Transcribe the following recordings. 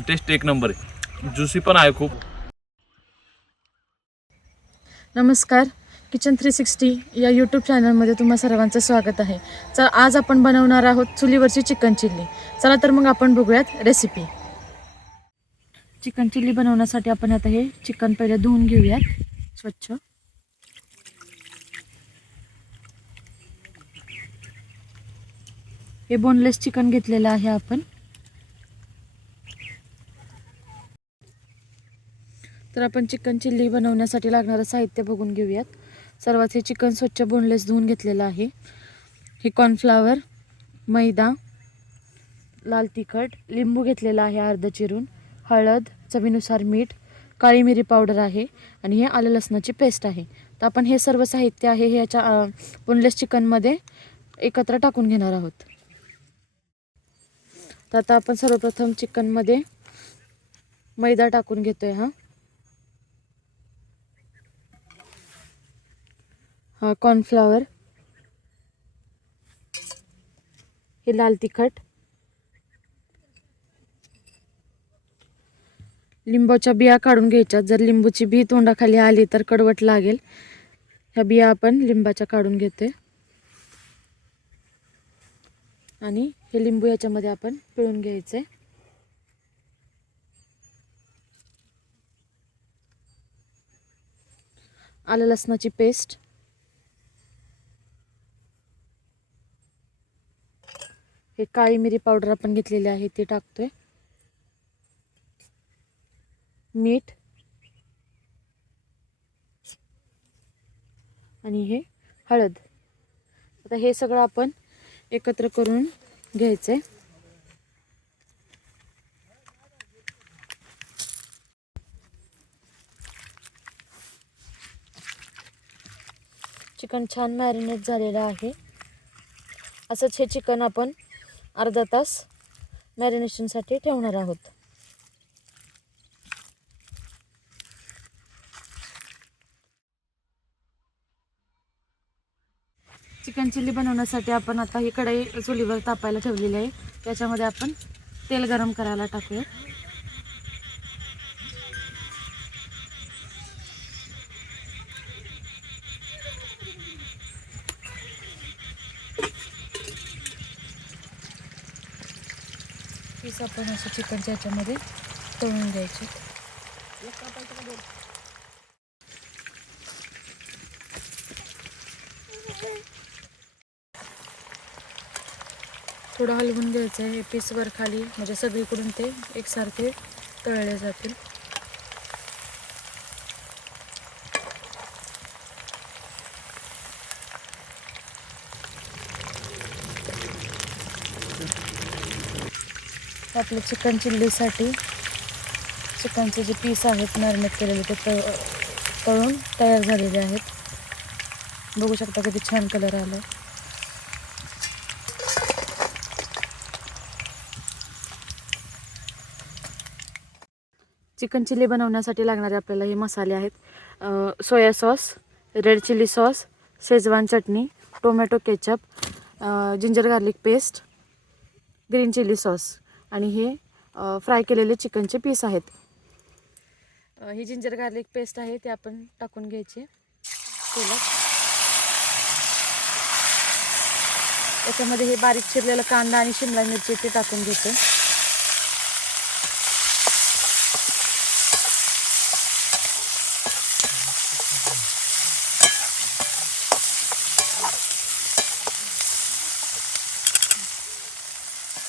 Taste एक number आहे, juicy पण आहे खूप. नमस्कार, किचन 360 या यूट्यूब चॅनलमध्ये तुम्हा सर्वांचं स्वागत आहे. तर आज आपण बनवणार आहोत चुलीवरची चिकन चिल्ली. चला तर मग आपण बघूयात रेसिपी. चिकन चिल्ली बनवण्यासाठी आपण आता हे चिकन पहिले धुवून घेऊयात स्वच्छ. हे बोनलेस चिकन घेतलेलं आहे आपण. तर आपण चिकन चिल्ली बनवण्यासाठी लागणारं साहित्य बघून घेऊयात. सर्वात हे चिकन स्वच्छ बोनलेस धुवून घेतलेलं आहे. हे कॉर्नफ्लावर, मैदा, लाल तिखट, लिंबू घेतलेला आहे अर्ध चिरून, हळद, चवीनुसार मीठ, काळी मिरी पावडर आहे आणि हे आलं लसणाची पेस्ट आहे. तर आपण हे सर्व साहित्य आहे हे याच्या बोनलेस चिकनमध्ये एकत्र टाकून घेणार आहोत. तर आता आपण सर्वप्रथम चिकनमध्ये मैदा टाकून घेतोय. हा कॉर्नफ्लावर, हे लाल तिखट, लिंबाच्या बिया काढून घ्यायच्यात. जर लिंबूची बी तोंडाखाली आली तर कडवट लागेल. ह्या बिया आपण लिंबाच्या काढून घेतोय आणि हे लिंबू याच्यामध्ये आपण पिळून घ्यायचे. आलं लसणाची पेस्ट, हे काळी मिरी पावडर आपण घेतलेली आहे ते टाकतोय, मीठ आणि हे हळद. आता हे सगळं आपण एकत्र करून घ्यायचंय. चिकन छान मॅरिनेट झालेलं आहे. असंच हे चिकन आपण अर्धा तास मॅरिनेशनसाठी ठेवणार आहोत. चिकन चिल्ली बनवण्यासाठी आपण आता ही कढई चुलीवर तापायला ठेवलेली आहे. त्याच्यामध्ये आपण तेल गरम करायला टाकूया. पीस आपण असं चिकनच्या ह्याच्यामध्ये तळून घ्यायचे. थोडं हलवून घ्यायचं आहे हे पीस वर खाली, म्हणजे सगळीकडून ते एकसारखे तळले जातील. आपले चिकन चिल्लीसाठी चिकनचे जे पीस आहेत मॅरिनेट केलेले ते तळून तयार झालेले आहेत. बघू शकता किती छान कलर आला. चिकन चिल्ली बनवण्यासाठी लागणारे आपल्याला हे मसाले आहेत: soya sauce, red chilli sauce, schezwan चटणी, tomato ketchup, ginger garlic paste, green chilli sauce आणि हे फ्राय केलेले चिकनचे पीस आहेत. ही जिंजर गार्लिक पेस्ट आहे ते आपण टाकून घ्यायची तेलात. याच्यामध्ये हे बारीक चिरलेला कांदा आणि शिमला मिरची ते टाकून घेते.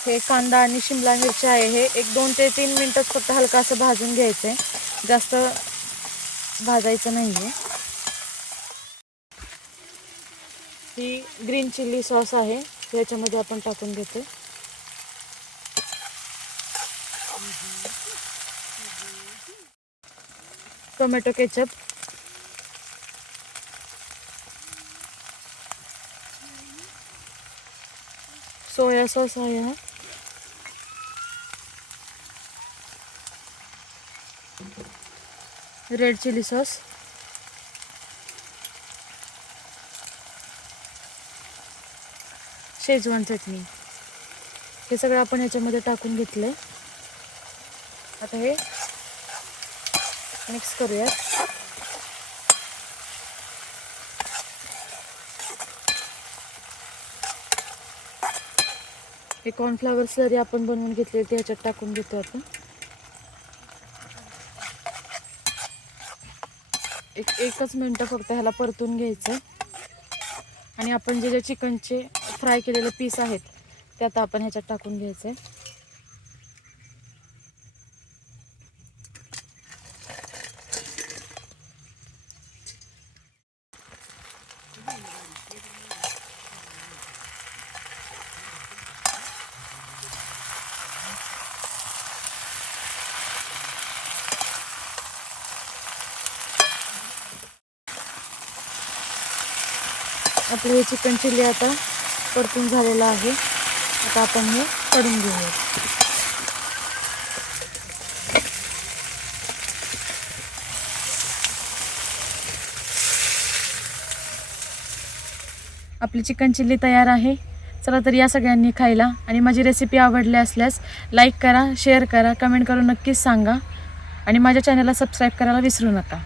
हे कांदा आणि शिमला मिरची आहे हे 1-2 ते 3 मिनिटच फक्त हलका असं भाजून घ्यायचं आहे, जास्त भाजायचं नाही आहे. ही ग्रीन चिल्ली सॉस आहे याच्यामध्ये आपण टाकून घेतो. टोमॅटो केचप, सोया सॉस आहे हा, रेड चिली सॉस, शेजवान चटणी, हे सगळं आपण ह्याच्यामध्ये टाकून घेतलंय. आता हे मिक्स करूयात. हे कॉर्नफ्लॉवर स्लरी आपण बनवून घेतले ते ह्याच्यात टाकून घेतो आपण. एकच मिनटं फक्त ह्याला परतून घ्यायचं. आणि आपण जे चिकनचे फ्राय केलेले पीस आहेत ते आता आपण ह्याच्यात टाकून घ्यायचे. आपलं हे चिकन चिल्ली आता परतून झालेलं आहे. आता आपण हे काढून घेऊया. आपली चिकन चिल्ली तयार आहे. चला तर या सगळ्यांनी खायला. आणि माझी रेसिपी आवडली असल्यास लाईक करा, शेअर करा, कमेंट करून नक्कीच सांगा. आणि माझ्या चॅनलला सबस्क्राईब करायला विसरू नका.